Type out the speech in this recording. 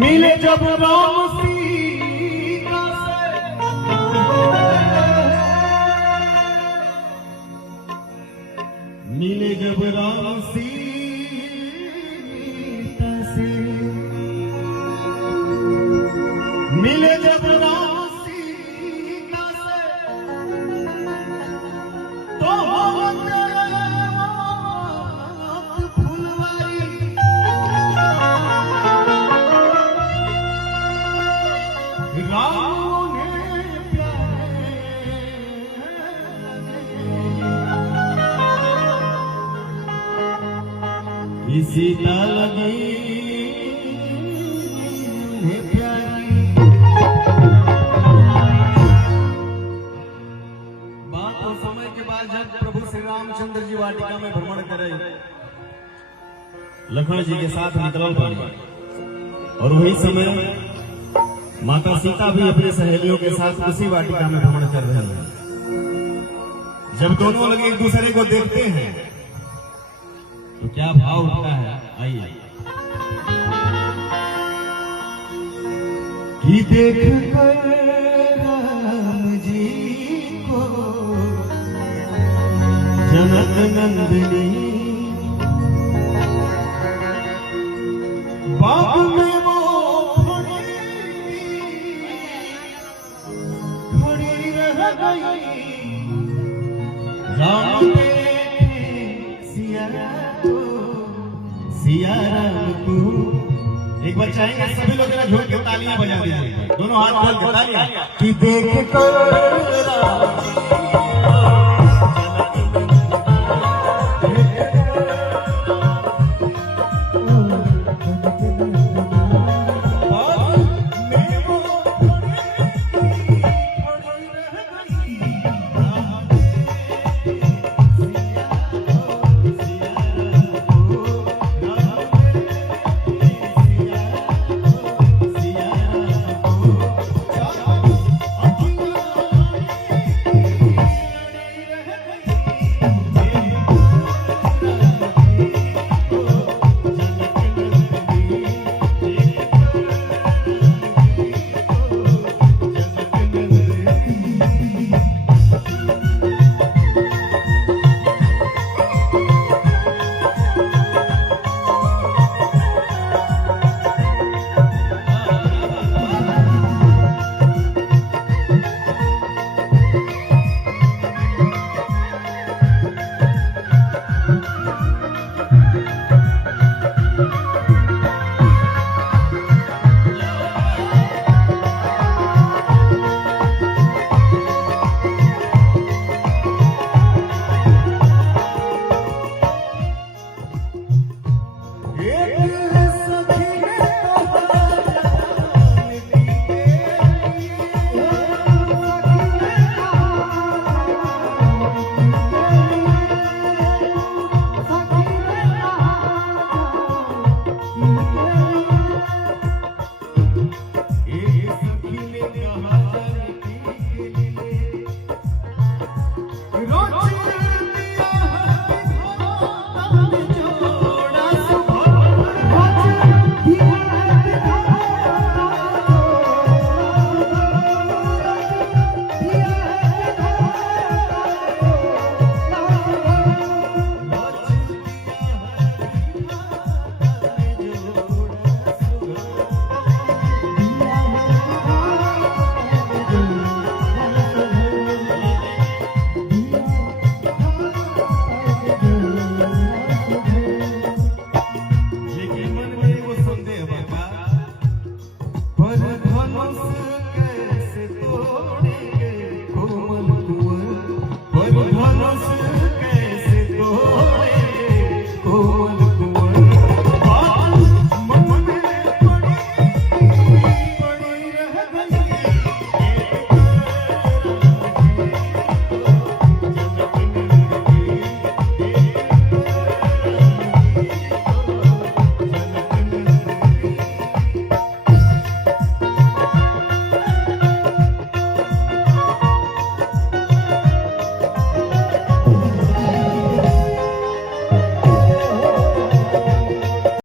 मिले जब राम सीता से, मिले जब राम सीता से, मिले जब राम सीता से, तो फुलवारी राम ने प्यारे सीता लगी प्यारी। बात और समय के बाद जब प्रभु श्री रामचंद्र जी वाटिका में भ्रमण करे, लक्ष्मण जी के साथ निकल पड़े और वही समय माता सीता भी अपने सहेलियों के साथ उसी वाटिका में भ्रमण कर रहे हैं। जब दोनों लोग एक दूसरे को देखते हैं तो क्या भाव उठता है, आइए। कि देख कर राम जी को जनक नंदिनी बाग में वो खड़ी रह गई। राम देखे सिया राम को। एक बार चाहेंगे सभी लोग ना झूठ के तालियां बजा दीजिए, दोनों हाथ खोल के तालियां। कि देख कर